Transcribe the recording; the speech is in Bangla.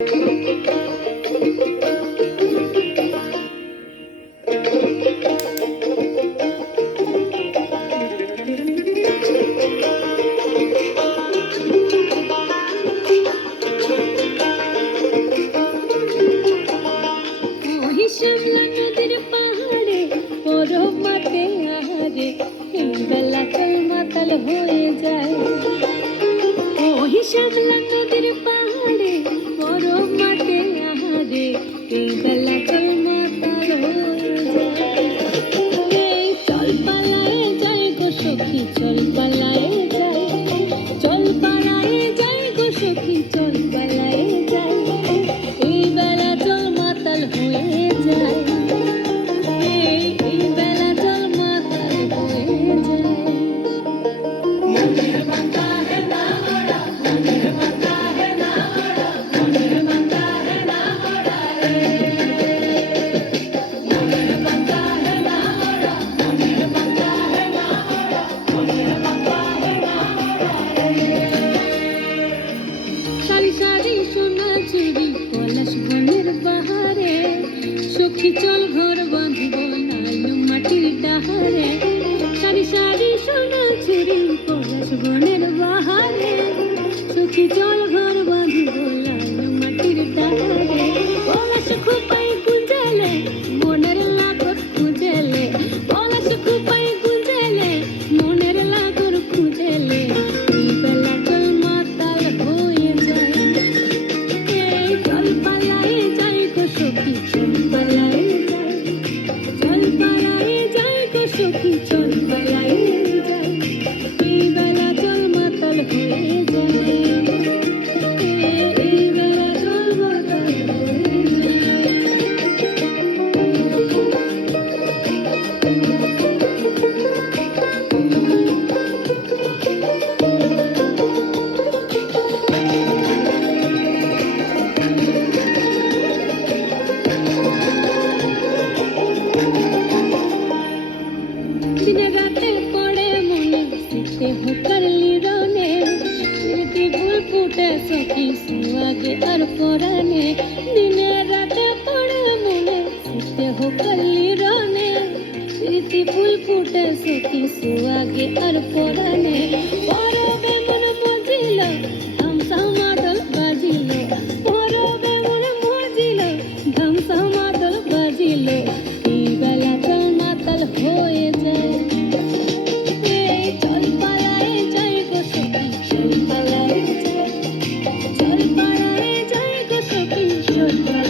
শিমলা নদীর পাহাড়ে বরফ মাঠে আহারে এই বেলা চল মাতাল হয়ে যায়। ওই শিমলা নদীর পাহাড়ে বরফ মাঠে আহারে এই বেলা চল মাতাল হয়ে যায়। এই চল পালায়ে যাই গো সখী, চল পালায়ে যাই, চল পালায়ে যাই গো সখী, চল পালায়ে যাই, এই বেলা চল মাতাল হয়ে যায়। এই বেলা চল মাতাল হয়ে যায়। সারি সারি সোনা চুরি পলাশ বনের বাহারে, সখী চল ঘর বাঁধব নাইলো মাটির ডাহারে। সারি সারি সোনা চুরি পলাশ বনের বাহারে, সখী চল ঘর বাঁধব নাইলো মাটির ডাহারে। পলাশ খোপায় গুঞ্জেলে মনের লাগর খুঁজেলে, পলাশ খোপায় গুঞ্জেলে মনের লাগর খুঁজেলে, এই বেলা চল মাতাল হয়ে যায়। এই চল পালায়ে যাই গো সখী, চল পালায়ে যাই, চল পালায়ে যাই গো সখী, চল পালায়ে যাই, এই বেলা চল মাতাল হয়ে যায়। এই বেলা চল মাতাল হয়ে যায়। দিনে রাতে পড়ে মনে শীতে হুকারলি রনে, স্মৃতি ফুল ফুটে সখী সুয়াগে আর পরানে। দিনে রাতে পড়ে মনে শীতে হুকারলি রনে, স্মৃতি ফুল ফুটে সখী সুয়াগে আর পরানে। পরবে মন মজিল ধামসা মাদল বাজিল, পরবে মন মজিল ধামসা মাদল বাজিল, এই বেলা চল মাতাল হয়ে যায়। এই চল পালায়ে যাই গো সখী, চল পালায়ে যাই, চল পালায়ে যাই গো সখী, চল পালায়ে